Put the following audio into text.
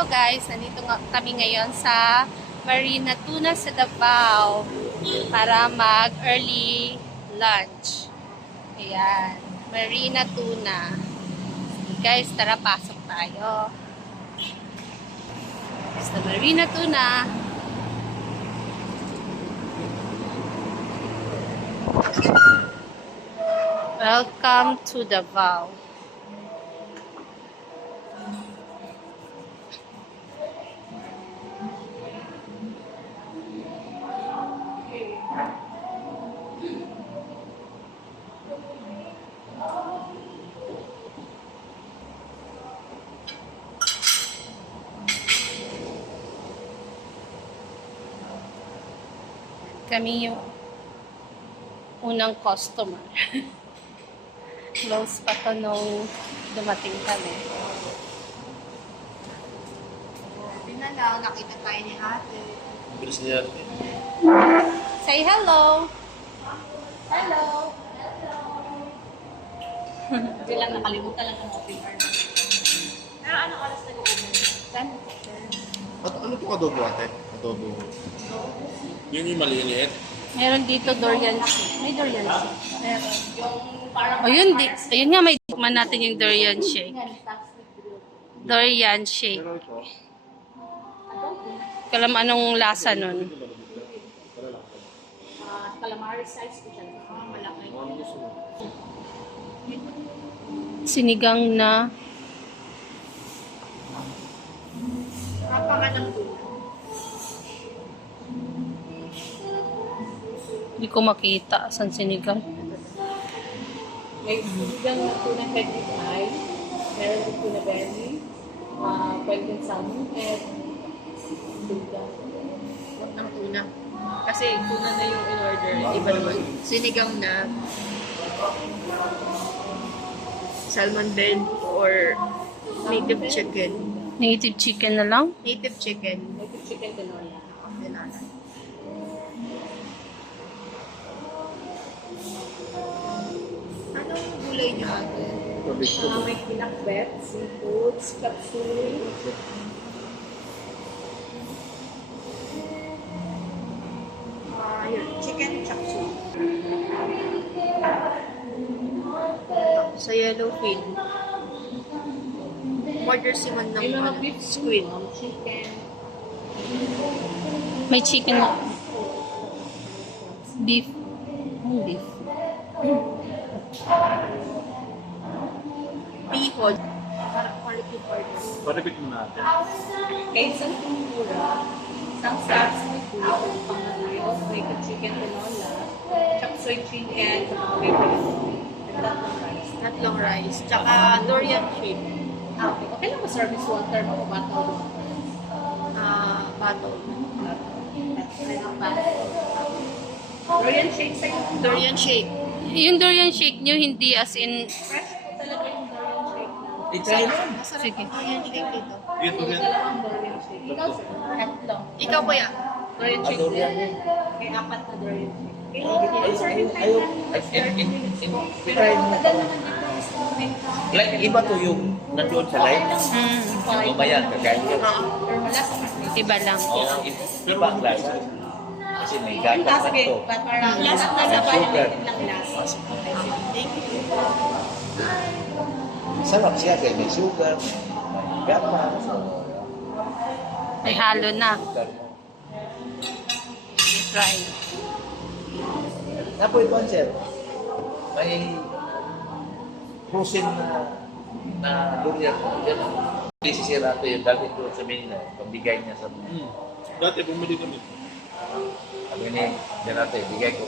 Hello guys, nandito kami ngayon sa Marina Tuna sa Davao para mag-early lunch. Ayan, Marina Tuna. Guys, tara pasok tayo. Sa Marina Tuna. Welcome to Davao. Kami yung unang customer. Close pa to nung dumating kami. Hindi na lang, nakita tayo ni ate. Bilis niya. Say hello! Hello! Hindi lang nakalimutan lang ng open bar. Pero anong oras na open? 10. Ano itong adobo ate? Adobo. Yun yung maliliit. Meron dito durian shake. May durian shake. Meron. Yung parang... Ayun, ayun nga, may tikman natin yung durian shake. Durian shake. Pero ito, Kalam anong lasa nun? Calamari size ko siya. Malaki. Sinigang na Kapangan ng tuna. hindi ko makita. Saan sinigang? May sinigang na tuna head with eye. Meron din tuna belly. Pwede din salmon head. Huwag ng tuna. Kasi tuna na yung in-order. Iba naman. Sinigang na salmon bed or native chicken. Native chicken na lang? Native chicken. Native chicken tinola. Tinola. Anong gulay niyo ate? May pinakbet, seafoods, kapsuy. Yun, chicken chapsuy. Sa yellowfin. Order si man ng squid. Chicken. May chicken na. Beef. Beef. Bihod. Quality order. paripit mo natin. Kaya isang tumura, isang sauce may tuyo, pangayo, may chicken tinola, chapsoy chicken, may tatlong rice, tsaka durian shake. Okay. Okay lang ma-service water mo bato? Bato. Durian shake sa'yo. Durian shake. Yung durian shake nyo, hindi as in... Fresh po talaga yung durian shake na. Itali mo. Masarap Sige. ang durian shake dito. Ito rin. Dalawang durian shake. Ikaw, sir? Tatlo. Ikaw kuya? Durian shake Durian din. May apat na durian shake. Like, iba to yung nandoon sa live. Mamaya, kakain yun. Iba lang. Iba ang lasa. Kasi may gatas na to. Last na sa bayan lang last. Sarap siya kaya may sugar, may gatas. May halo na. Try. Napoy pa, sir. May frozen na durian. Yan. Hindi sisira ito yung dati doon sa Manila. Pambigay niya sa... Dati bumili kami. Sabi niya, yan natin, bigay ko